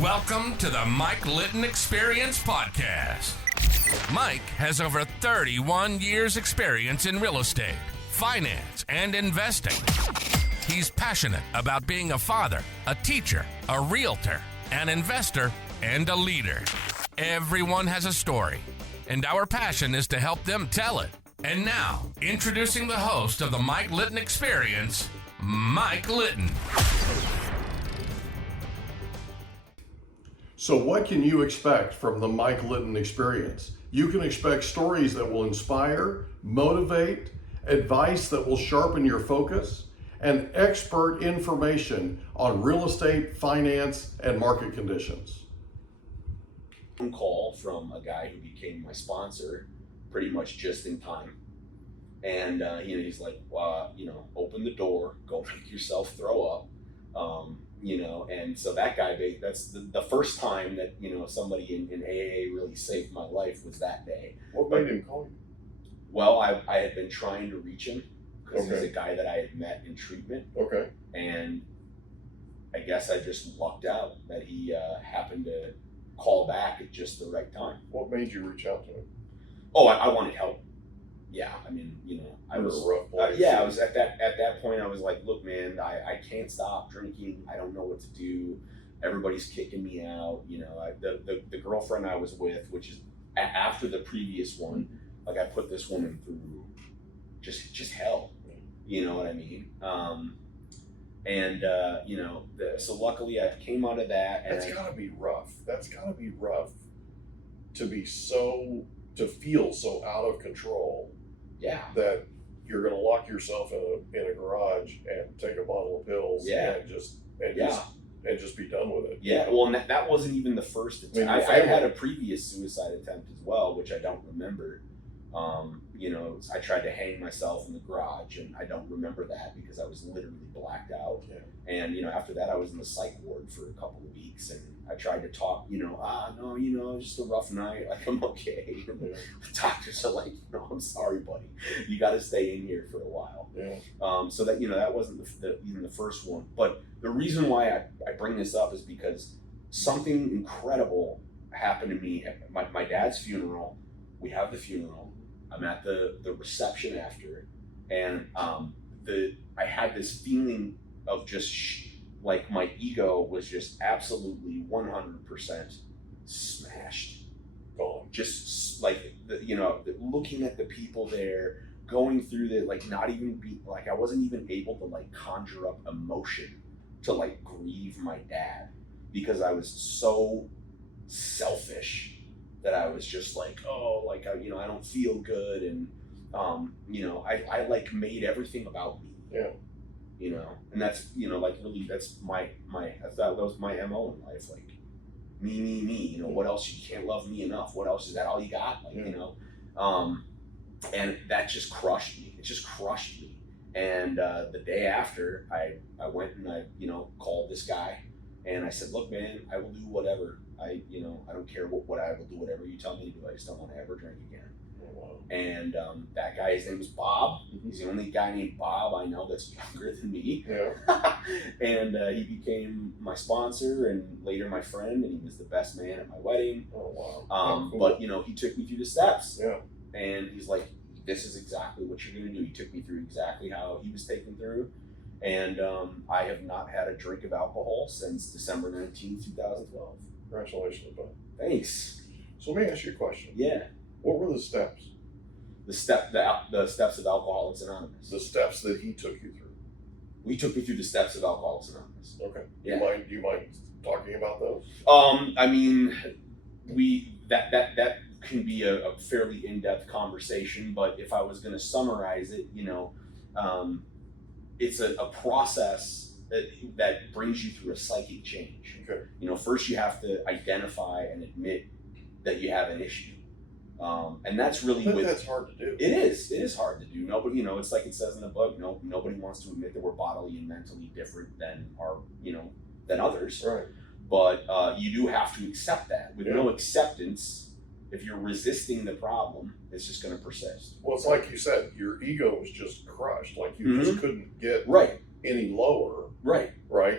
Welcome to the Mike Litton Experience Podcast. Mike has over 31 years experience in real estate, finance, and investing. He's passionate about being a father, a teacher, a realtor, an investor, and a leader. Everyone has a story, and our passion is to help them tell it. And now, introducing the host of the Mike Litton Experience, Mike Litton. So what can you expect from the Mike Litton Experience? You can expect stories that will inspire, motivate, advice that will sharpen your focus, and expert information on real estate, finance, and market conditions. Phone call from a guy who became my sponsor pretty much just in time. And he's like, open the door, go make yourself throw up. And so that guy, that's the first time that, somebody in AA really saved my life was that day. What made him call you? Well, I had been trying to reach him because he's a guy that I had met in treatment. Okay. And I guess I just lucked out that he happened to call back at just the right time. What made you reach out to him? Oh, I wanted help. Yeah, I mean, I was a rough place. I was at that point. I was like, look, man, I can't stop drinking. I don't know what to do. Everybody's kicking me out. The girlfriend I was with, which is after the previous one, like I put this woman through just hell. You know what I mean? So luckily I came out of that. And That's gotta be rough. That's gotta be rough to feel so out of control. Yeah. That you're gonna lock yourself in a garage and take a bottle of pills. Yeah. And just be done with it. Yeah. Well, and that wasn't even the first attempt. I had a previous suicide attempt as well, which I don't remember. I tried to hang myself in the garage, and I don't remember that because I was literally blacked out. Yeah. And after that, I was in the psych ward for a couple of weeks, and I tried to talk. Just a rough night. Like, I'm okay. Yeah. The doctors are like, I'm sorry, buddy. You got to stay in here for a while. Yeah. So that that wasn't even the first one. But the reason why I bring this up is because something incredible happened to me at my dad's funeral. We have the funeral. I'm at the reception after, and I had this feeling of just like my ego was just absolutely 100% smashed. Just like looking at the people there, going through I wasn't even able to conjure up emotion to grieve my dad because I was so selfish that I was just like, I don't feel good, and I made everything about me. Yeah. And that's really that's that was my MO in life, me. What else? You can't love me enough. What else? Is that all you got? And that just crushed me. It just crushed me. And the day after, I went and I called this guy, and I said, look, man, I will do whatever. I don't care what I will do, whatever you tell me to do. I just don't want to ever drink again. Oh, wow. And that guy, his name was Bob. He's the only guy named Bob I know that's younger than me. Yeah. And he became my sponsor and later my friend, and he was the best man at my wedding. Oh, wow. Cool. But he took me through the steps. Yeah. And he's like, this is exactly what you're going to do. He took me through exactly how he was taken through. And I have not had a drink of alcohol since December 19th, 2012. Congratulations, bud. Thanks. So let me ask you a question. Yeah. What were the steps? The steps of Alcoholics Anonymous. The steps that he took you through. We took me through the steps of Alcoholics Anonymous. Okay. Yeah. Do you mind talking about those? I mean, that can be a fairly in-depth conversation, but if I was going to summarize it, it's a process that brings you through a psychic change. Okay. First you have to identify and admit that you have an issue. And that's really that's hard to do. It is hard to do. Nobody, it's like it says in the book, nobody wants to admit that we're bodily and mentally different than than others. Right. But you do have to accept that. With no acceptance, if you're resisting the problem, it's just going to persist. Well, it's like you said, your ego was just crushed. Like you just couldn't get any lower. Right.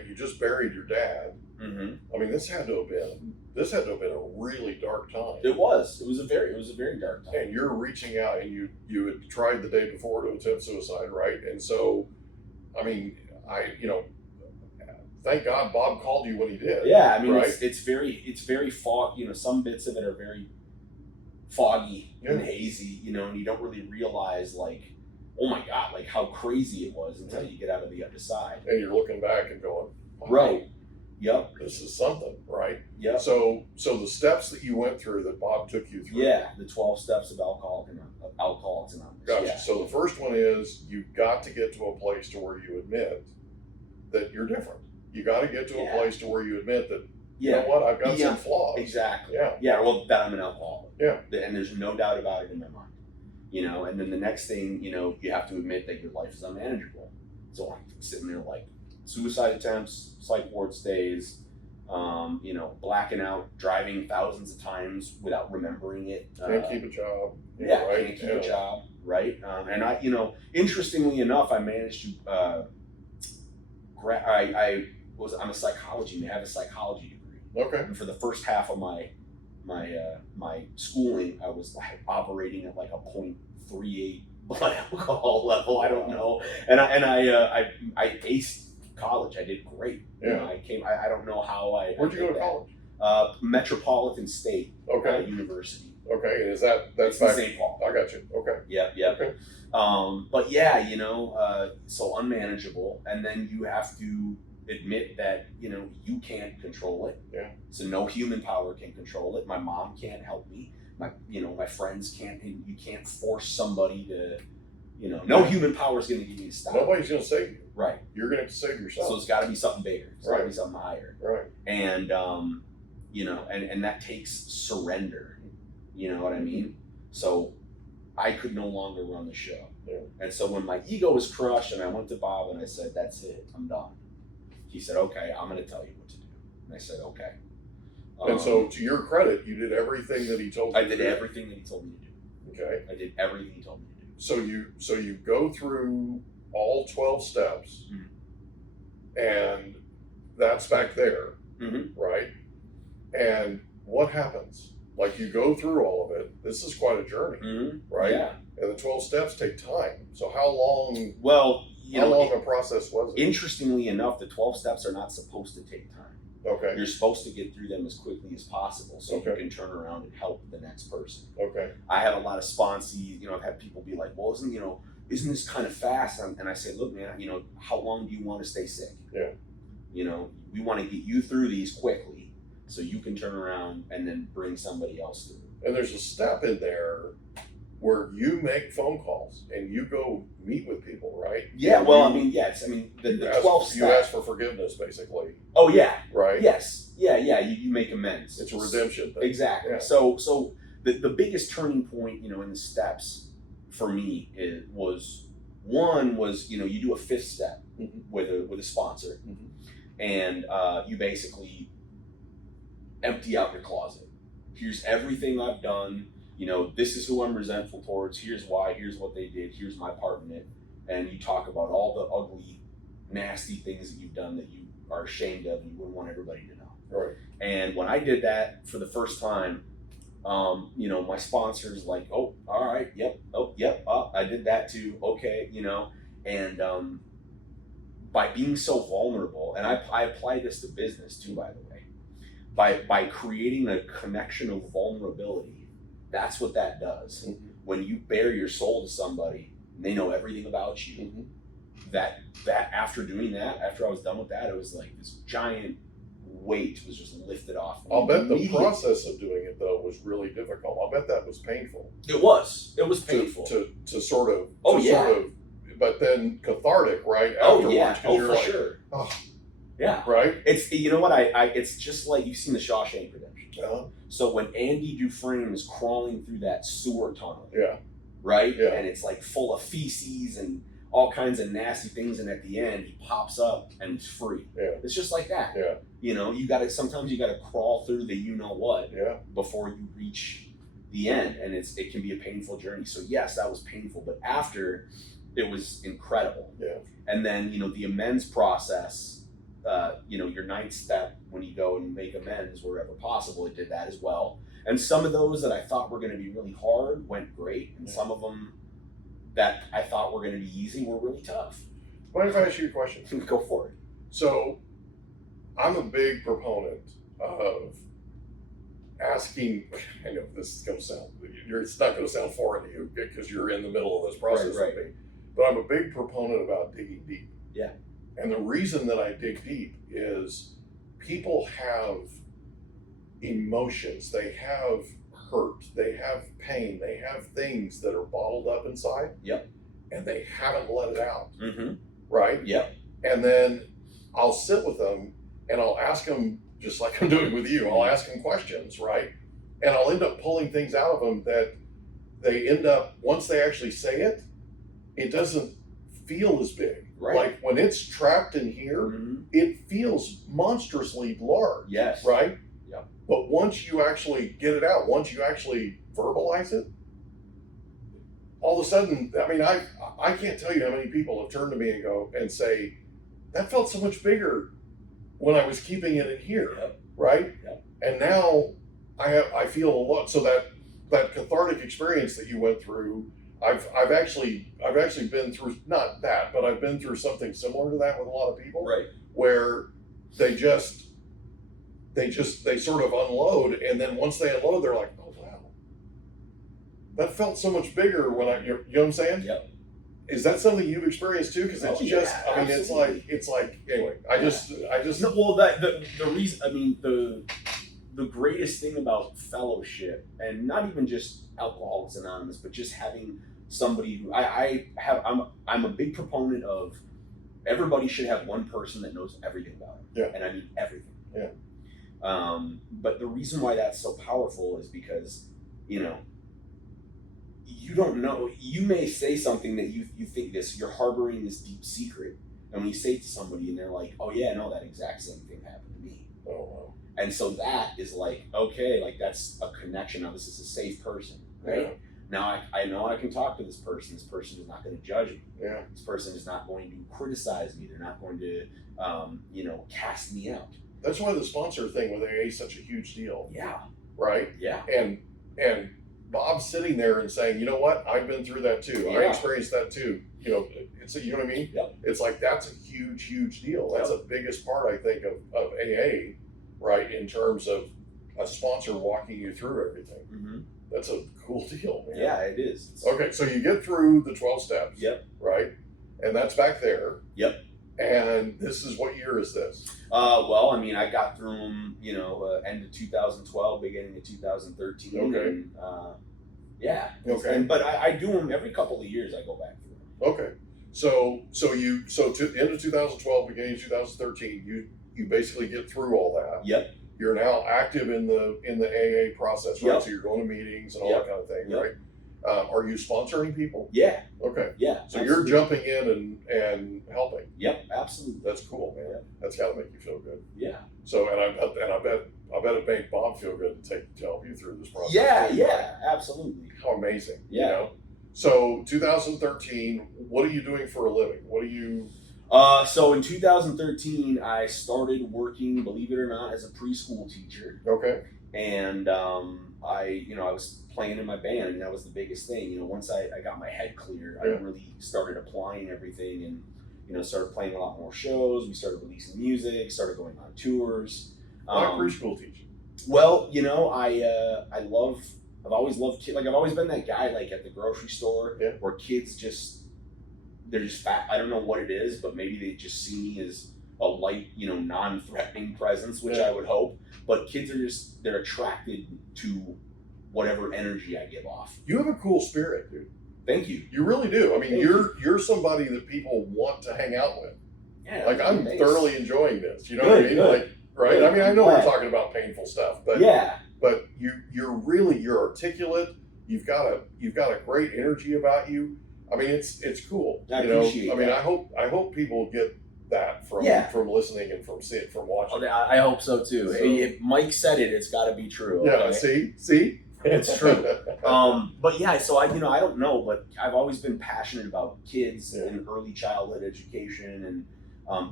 You just buried your dad. I mean, this had to have been a really dark time. It was a very dark time. And you're reaching out, and you had tried the day before to attempt suicide, right? And so, I mean, thank God Bob called you when he did. Yeah, I mean, right? it's very fog. Some bits of it are very foggy and hazy, and you don't really realize, like, oh my God, like how crazy it was until you get out of the other side. And you're looking back and going, wow, right. Yep. This is something, right? Yep. So the steps that you went through, that Bob took you through. Yeah, the 12 steps of Alcoholics Anonymous. Gotcha. Yeah. So the first one is you've got to get to a place to where you admit that you're different. You got to get to a place to where you admit that, you know what, I've got some flaws. Exactly. Yeah. Yeah, well, that I'm an alcoholic. Yeah. And there's no doubt about it in my mind. And then the next thing, you have to admit that your life is unmanageable. So I'm sitting there like suicide attempts, psych ward stays, blacking out, driving thousands of times without remembering it. Can't keep a job. Right? Can't keep a job, right? And I, interestingly enough, I managed to, I'm a psychology, I have a psychology degree. Okay. And for the first half of my schooling, I was like operating at like a 0.38 blood alcohol level. I don't know, and I aced college. I did great. Yeah. I don't know how I. Where'd you go to college? Metropolitan State. Okay. University. Okay, and that's in St. Paul? I got you. Okay. Yeah. Okay. But yeah, so unmanageable, and then you have to admit that you can't control it. Yeah. So no human power can control it. My mom can't help me. My friends can't. And you can't force somebody to. No human power is going to give you a stop. Nobody's going to save you. Right. You're going to have to save yourself. So it's got to be something bigger. It's got to be something higher. Right. And and that takes surrender. You know what I mean? So I could no longer run the show. Yeah. And so when my ego was crushed, and I went to Bob and I said, "That's it. I'm done." He said, "Okay, I'm going to tell you what to do." And I said, "Okay." And so, to your credit, you did everything that he told you. I did everything that he told me to do. Okay. I did everything he told me to do. So you go through all 12 steps, and that's back there, right? And what happens? Like, you go through all of it. This is quite a journey, right? Yeah. And the 12 steps take time. So how long? Well, how long a process was it? Interestingly enough, the 12 steps are not supposed to take time. Okay. You're supposed to get through them as quickly as possible so you can turn around and help the next person. Okay. I have a lot of sponsees, I've had people be like, well, isn't this kind of fast? And I say, look, man, how long do you want to stay sick? Yeah. We want to get you through these quickly so you can turn around and then bring somebody else through. And there's a step in there where you make phone calls and you go meet with people, right? Yeah, well, the 12 steps. You ask for forgiveness, basically. Oh, yeah. Right? Yes. Yeah, you make amends. It's a redemption thing. Exactly. Yeah. So the biggest turning point, in the steps for me was you do a fifth step with a sponsor, and you basically empty out your closet. Here's everything I've done. This is who I'm resentful towards. Here's why. Here's what they did. Here's my part in it. And you talk about all the ugly, nasty things that you've done that you are ashamed of and you wouldn't want everybody to know. Right. And when I did that for the first time, my sponsor's like, "Oh, all right, yep, oh, yep, I did that too, okay," and by being so vulnerable, and I apply this to business too, by the way, by creating a connection of vulnerability. That's what that does. When you bare your soul to somebody, and they know everything about you. That after doing that, after I was done with that, it was like this giant weight was just lifted off. I'll bet the process of doing it though was really difficult. I'll bet that was painful. It was painful to sort of. But then cathartic, right? Oh yeah. Afterwards, Oh, for sure. Oh, yeah. Right. It's it's just like you've seen the Shawshank Redemption. Uh-huh. So when Andy Dufresne is crawling through that sewer tunnel. Yeah. Right. Yeah. And it's like full of feces and all kinds of nasty things, and at the end he pops up and he's free. Yeah. It's just like that. Yeah. Sometimes you gotta crawl through the what before you reach the end, and it can be a painful journey. So yes, that was painful, but after, it was incredible. Yeah. And then the amends process, your ninth step when you go and make amends wherever possible, it did that as well. And some of those that I thought were going to be really hard went great, and some of them that I thought were going to be easy were really tough. Mind if I ask you a question? Go for it. So, I'm a big proponent of asking. I know this is going to sound, it's not going to sound foreign to you because you're in the middle of this process Right. with me, but I'm a big proponent about digging deep. Yeah. And the reason that I dig deep is people have emotions, they have hurt, they have pain, they have things that are bottled up inside. Yep. And they haven't let it out. Mm-hmm. Right? Yep. And then I'll sit with them and I'll ask them, just like I'm doing with you, I'll ask them questions, right? And I'll end up pulling things out of them that they end up, once they actually say it, it doesn't feel as big. Right. Like when it's trapped in here, it feels monstrously large. Yes. Right? Yeah. But once you actually get it out, once you actually verbalize it, all of a sudden, I mean, I can't tell you how many people have turned to me and go and say, that felt so much bigger when I was keeping it in here. Yep. Right? Yep. And now I feel a lot. So that cathartic experience that you went through, I've actually been through, not that, but I've been through something similar to that with a lot of people. Right. Where they sort of unload, and then once they unload, they're like, oh wow, that felt so much bigger when you know what I'm saying? Yep. Is that something you've experienced too? Because it's I mean, absolutely. it's like anyway. I just No, well, the reason, I mean, the greatest thing about fellowship, and not even just Alcoholics Anonymous, but just having somebody who I'm a big proponent of. Everybody should have one person that knows everything about it. Yeah. And I mean everything. Yeah. But the reason why that's so powerful is because, you don't know. You may say something that you think you're harboring this deep secret, and when you say it to somebody and they're like, "Oh yeah, no, that exact same thing happened to me." oh wow. And so that is like, okay, like that's a connection. Now this is a safe person, right? Yeah. Now I know I can talk to this person. This person is not going to judge me. Yeah. This person is not going to criticize me. They're not going to, cast me out. That's why the sponsor thing with AA is such a huge deal. Yeah. Right? Yeah. And Bob's sitting there and saying, you know what? I've been through that too. I Yeah. experienced that too. You know, you know what I mean? Yep. It's like, that's a huge, huge deal. That's the biggest part, I think, of AA, right? In terms of a sponsor walking you through everything. Mm-hmm. That's a cool deal, man. Yeah, it is. Okay, so you get through the 12 steps. Yep. Right? And that's back there. Yep. And this is, what year is this? Well, I mean, I got through them, end of 2012, beginning of 2013. Okay. And, yeah. Okay. But I do them every couple of years. I go back through them. Okay. So to end of 2012, beginning of 2013, you basically get through all that. Yep. You're now active in the AA process, right? Yep. So you're going to meetings and all Yep. that kind of thing, Yep. right? Are you sponsoring people? Yeah. Okay. Yeah. So absolutely. you're jumping in and helping. Yep. Absolutely. That's cool, man. Yep. That's got to make you feel good. Yeah. So I bet it made Bob feel good to help you through this process. Yeah. too. Yeah. Absolutely. How amazing. Yeah. You know? So 2013, what are you doing for a living? What are you? So in 2013, I started working, believe it or not, as a preschool teacher. Okay. And I was playing in my band, and that was the biggest thing. Once I got my head cleared, I really started applying everything, and started playing a lot more shows. We started releasing music, started going on tours. Why preschool teaching? Well, I've always loved kids. Like, I've always been that guy, like, at the grocery store where kids they're just fat. I don't know what it is, but maybe they just see me as a light, non-threatening presence, which I would hope. But kids they're attracted to whatever energy I give off. You have a cool spirit, dude. Thank you. You really do. I mean, Thank you're somebody that people want to hang out with. Yeah. Like, I'm thanks. thoroughly enjoing this. You know what I mean? Good. Like, right? Good. I mean, I know I'm we're glad. talking about painful stuff, but but you're articulate. You've got a great energy about you. I mean, it's cool. I appreciate I mean, that. I hope people get that from listening and from watching. I hope so too. So- If Mike said it, it's got to be true. Yeah. Okay? See, It's true. But yeah, so I don't know, but I've always been passionate about kids and early childhood education,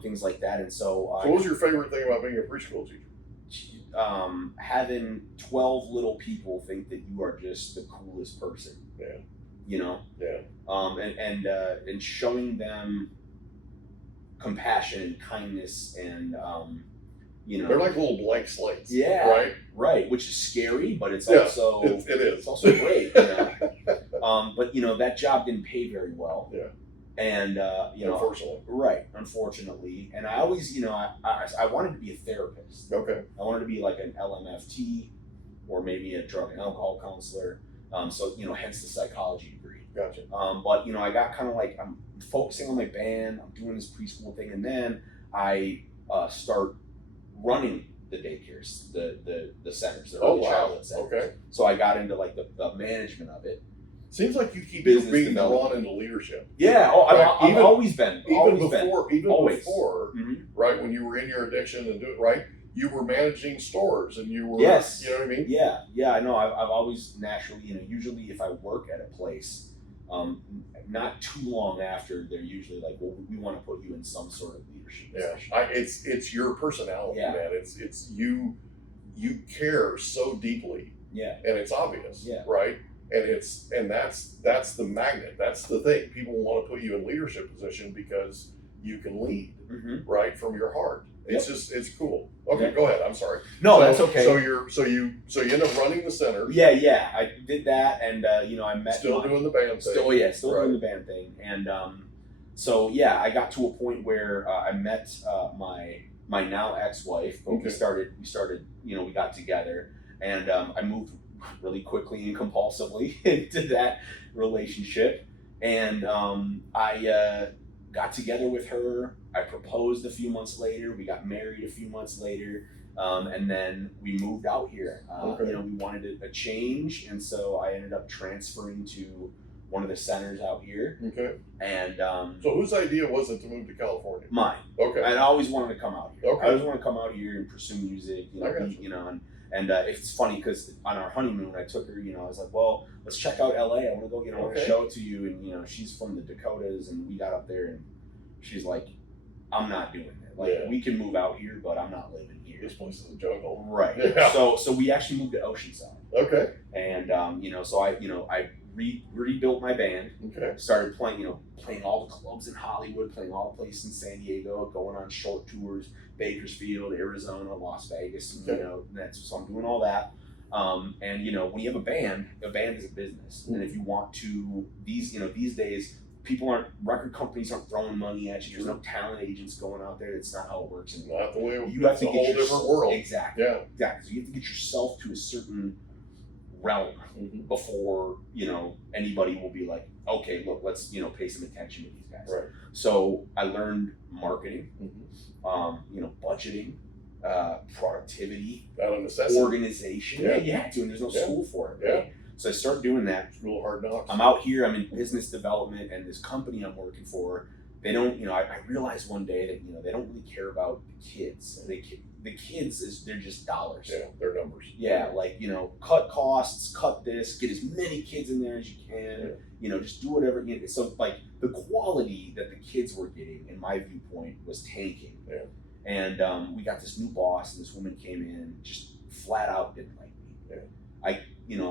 things like that. And so, So what was your favorite thing about being a preschool teacher? Having 12 little people think that you are just the coolest person. Yeah. You know? Yeah. And showing them compassion and kindness and, you know. They're like little blank slates. Yeah. Right? Right. Which is scary, but it's Yeah, also, it is. It's also great, you know? But, you know, that job didn't pay very well. Yeah. And, you know. Unfortunately. Right. Unfortunately. And I always, you know, I wanted to be a therapist. Okay. I wanted to be like an LMFT or maybe a drug and alcohol counselor. So, you know, hence the psychology degree. Gotcha. But, you know, I got kind of like, I'm focusing on my band, I'm doing this preschool thing, and then I start running the daycares, the centers, the early childhood centers. Okay. So I got into like the management of it. Seems like you keep Business being development. drawn into leadership. Yeah, Right. I've always been. Even Always. before, Mhm. right, when you were in your addiction and you were managing stores and you were, Yes. you know what I mean? Yeah, I know. I've always naturally, you know, usually if I work at a place, not too long after, they're usually like, well, we want to put you in some sort of leadership Yeah, position. it's your personality, Yeah. man. It's you care so deeply, Yeah. and it's obvious, Yeah. right? And that's the magnet. That's the thing. People want to put you in leadership position because you can lead, Mm-hmm. right, from your heart. It's Yep. just, it's cool. Okay, Yeah. go ahead. I'm sorry. No, So- that's okay. So you end up running the center. Yeah. I did that, and you know, I met Still doing the band thing. Still Right. doing the band thing, and so yeah, I got to a point where I met my now ex-wife. Okay. We started, you know, we got together, and I moved really quickly and compulsively into that relationship, and I got together with her. I proposed a few months later. We got married a few months later. And then we moved out here. Okay. You know, we wanted a change, and so I ended up transferring to one of the centers out here. Okay. And So whose idea was it to move to California? mine. Okay. I always wanted to come out here. Okay. I always wanted to come out here and pursue music. You know, I got you. you know, and it's funny because on our honeymoon, I took her. You know, I was like, well, let's check out LA. I want to go. You know, I want to Okay. show it to you. And you know, she's from the Dakotas, and we got up there, and she's like, I'm not doing it. Like, Yeah. we can move out here, but I'm not living here. This place is a jungle. Right. Yeah. So we actually moved to Oceanside, Okay. and you know, so I rebuilt my band, Okay. started playing all the clubs in Hollywood, playing all the places in San Diego, going on short tours, Bakersfield, Arizona, Las Vegas, and, Okay. you know, so I'm doing all that. And you know, when you have a band is a business, and if you want to, these days, record companies aren't throwing money at you. There's no talent agents going out there. That's not how it works anymore. Not the way. You have It's to a get whole different world. Exactly. Yeah. Exactly. So you have to get yourself to a certain realm Mhm. before, you know, anybody will be like, okay, look, let's, you know, pay some attention to these guys. Right. So I learned marketing, Mhm. you know, budgeting, productivity, Out of necessity. organization. Yeah. Yeah, you have to, and there's no Yeah. school for it. Yeah. Right? So I started doing that. It's real hard knocks. I'm out here, I'm in business development, and this company I'm working for, they don't, you know, I realized one day that, you know, they don't really care about the kids. The kids, they're just dollars. Yeah, they're numbers. Yeah, like, you know, cut costs, cut this, get as many kids in there as you can, Yeah. you know, just do whatever. You know, so, like, the quality that the kids were getting, in my viewpoint, was tanking. Yeah. And we got this new boss, and this woman came in and just flat out didn't like me. Yeah.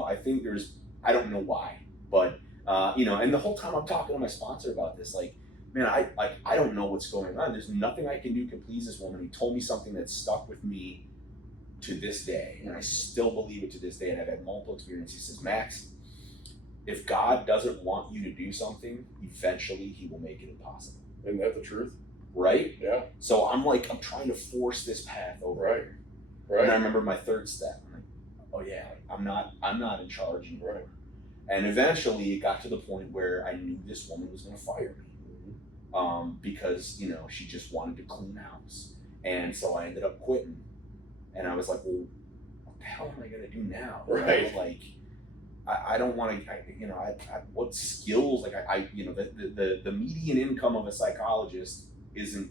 I think I don't know why, but, you know, and the whole time I'm talking to my sponsor about this, like, man, I don't know what's going on. There's nothing I can do to please this woman. He told me something that stuck with me to this day, and I still believe it to this day, and I've had multiple experiences. He says, Max, if God doesn't want you to do something, eventually he will make it impossible. Isn't that the truth? Right? Yeah. So I'm trying to force this path over. Right. here. Right. And I remember my third step. I'm like, oh yeah, I'm not in charge anymore. Right. And eventually it got to the point where I knew this woman was going to fire me. Because, you know, she just wanted to clean house. And so I ended up quitting. And I was like, well, what the hell am I going to do now? You know, Right. like, I don't want to, you know, what skills, like you know, the median income of a psychologist isn't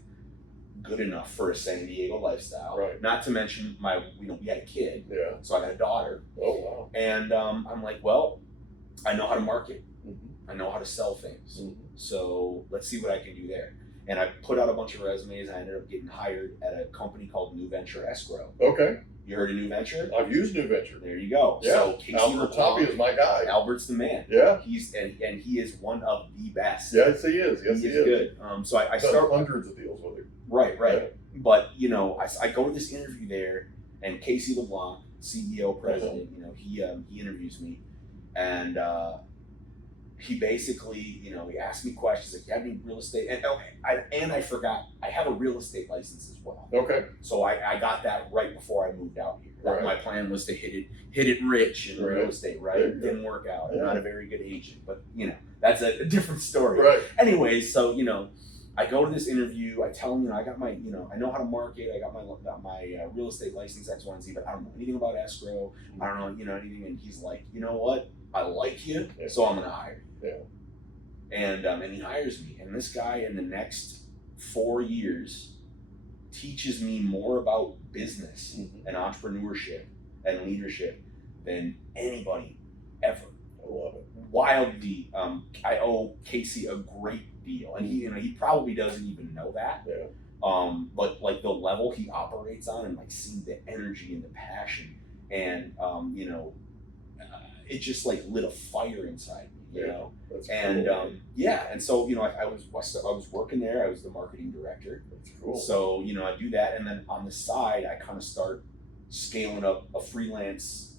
good enough for a San Diego lifestyle. Right. Not to mention we had a kid. Yeah. So I got a daughter. Oh, wow. And I'm like, well, I know how to market. Mhm. I know how to sell things. Mhm. So let's see what I can do there. And I put out a bunch of resumes. I ended up getting hired at a company called New Venture Escrow. Okay. You heard of New Venture? I've used New Venture. There you go. Yeah. So Casey Albert Toppy is my guy. Albert's the man. Yeah. He's and he is one of the best. Yes, he is. Yes, he is. Good. So I start hundreds of deals with him. Right. Yeah. But I go to this interview there, and Casey LeBlanc, CEO, president, he interviews me, and he basically, he asked me questions like, "You have any real estate?" And I forgot I have a real estate license as well. Okay. So I got that right before I moved out here. Right. My plan was to hit it rich in real estate. Right. Yeah. It didn't work out. Yeah. I'm not a very good agent, but that's a different story. Right. Anyways, so I go to this interview. I tell him, I got my, I know how to market. I got my real estate license X, Y, and Z, but I don't know anything about escrow. I don't know, anything. And he's like, you know what? I like you, so I'm gonna hire you. Yeah. And he hires me. And this guy in the next 4 years teaches me more about business and entrepreneurship and leadership than anybody ever. I love it. Wildly, I owe Casey a great deal, and he probably doesn't even know that. Yeah. But like the level he operates on, and like seeing the energy and the passion, and it just like lit a fire inside me, you know. That's and cool. and so I was working there. I was the marketing director. That's cool. So I do that, and then on the side, I kind of start scaling up a freelance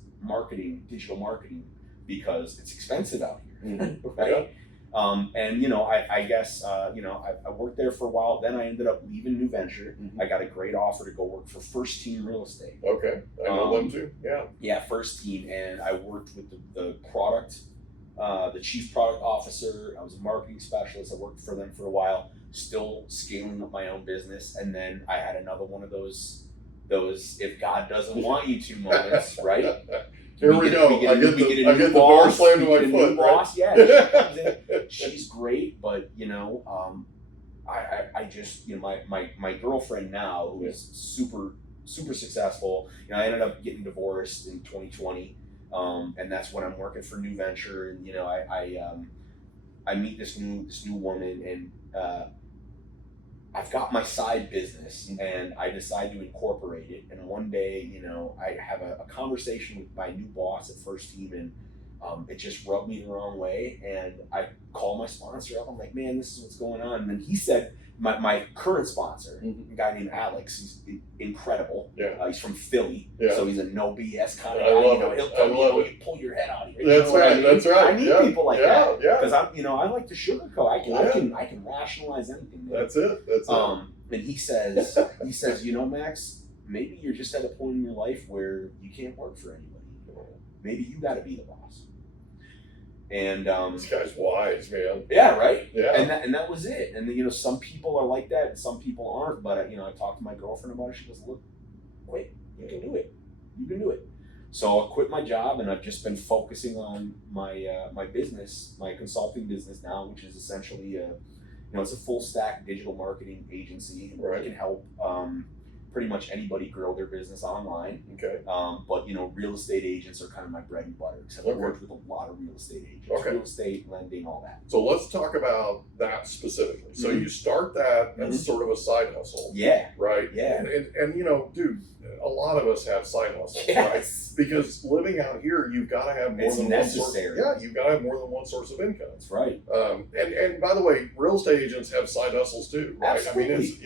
digital marketing, because it's expensive out here, right? Yeah. I guess I worked there for a while. Then I ended up leaving New Venture. I got a great offer to go work for First Team Real Estate. Okay, I know them too. Yeah. Yeah, First Team, and I worked with the product, the chief product officer. I was a marketing specialist. I worked for them for a while, still scaling up my own business. And then I had another one of those if God doesn't want you to moments, right? Here we go. I get the door slammed to my foot. Boss, yeah, she comes in. She's great, but I just my girlfriend now, who is super successful. I ended up getting divorced in 2020, and that's when I'm working for New Venture, and I meet this new woman, and I've got my side business, and I decide to incorporate it. And one day, I have a conversation with my new boss at First Team, and it just rubbed me the wrong way. And I call my sponsor up. I'm like, man, this is what's going on. And then he said, my current sponsor, a guy named Alex, he's incredible. Yeah. He's from Philly, so he's a no BS kind of I guy. love it. He'll tell you, you pull your head out of here. That's right. That's right. I need people like that. Yeah. Because I like to sugarcoat. I can rationalize anything. That's it. And he says, Max, maybe you're just at a point in your life where you can't work for anybody. Maybe you got to be the boss. And this guy's wise, man. Yeah, right. Yeah. And that was it. And some people are like that, and some people aren't. But I talked to my girlfriend about it. She goes, "Look, wait, you can do it. You can do it." So I quit my job, and I've just been focusing on my business, my consulting business now, which is essentially it's a full stack digital marketing agency where I can help pretty much anybody grow their business online. Okay. But real estate agents are kind of my bread and butter, because I've worked with a lot of real estate agents, real estate, lending, all that. So let's talk about that specifically. So you start that as sort of a side hustle. Yeah. Right? Yeah. And dude, a lot of us have side hustles, Yes. right? Because living out here, you've got to have more It's than necessary. one source. Yeah, you've got to have more than one source of income. That's right. And by the way, real estate agents have side hustles too, right? Absolutely. I mean, it's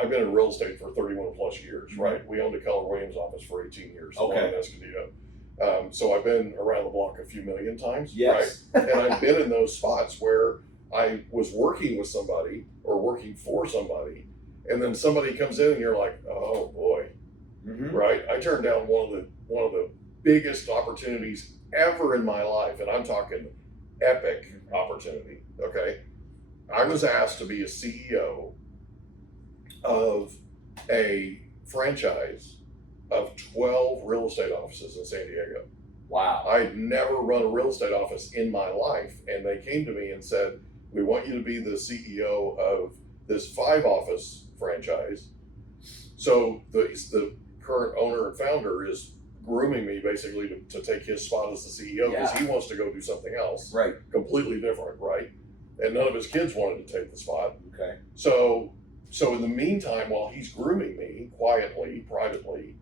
I've been in real estate for 31 plus years, right? We owned a Keller Williams office for 18 years. Okay. In Escondido. So I've been around the block a few million times, Yes. right? And I've been in those spots where I was working with somebody or working for somebody, and then somebody comes in and you're like, oh boy, right? I turned down one of the biggest opportunities ever in my life, and I'm talking epic opportunity. Okay, I was asked to be a CEO of a franchise of 12 real estate offices in San Diego. Wow. I'd never run a real estate office in my life, and they came to me and said, we want you to be the CEO of this 5-office franchise. So the current owner and founder is grooming me basically to take his spot as the CEO because he wants to go do something else. Right. Completely different, right? And none of his kids wanted to take the spot. Okay. So in the meantime, while he's grooming me quietly, privately,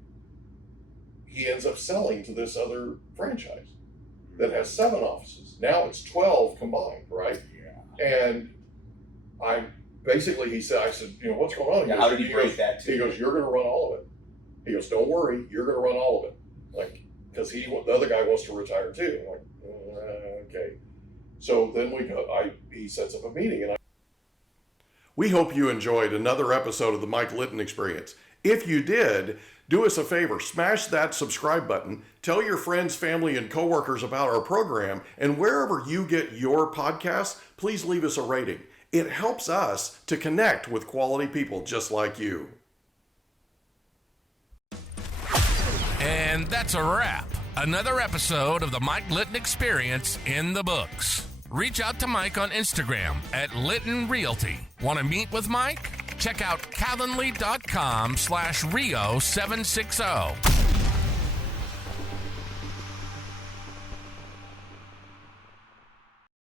he ends up selling to this other franchise that has 7 offices. Now it's 12 combined, right? Yeah. And I said, you know, what's going on? Yeah, how did he break that to He goes, you're going to run all of it. He goes, don't worry, you're going to run all of it. Like, because the other guy wants to retire too. I'm like, okay. So then he sets up a meeting, and we hope you enjoyed another episode of the Mike Litton Experience. If you did, do us a favor, smash that subscribe button, tell your friends, family, and coworkers about our program, and wherever you get your podcasts, please leave us a rating. It helps us to connect with quality people just like you. And that's a wrap. Another episode of the Mike Litton Experience in the books. Reach out to Mike on Instagram at Litton Realty. Want to meet with Mike? Check out calendly.com/Rio760.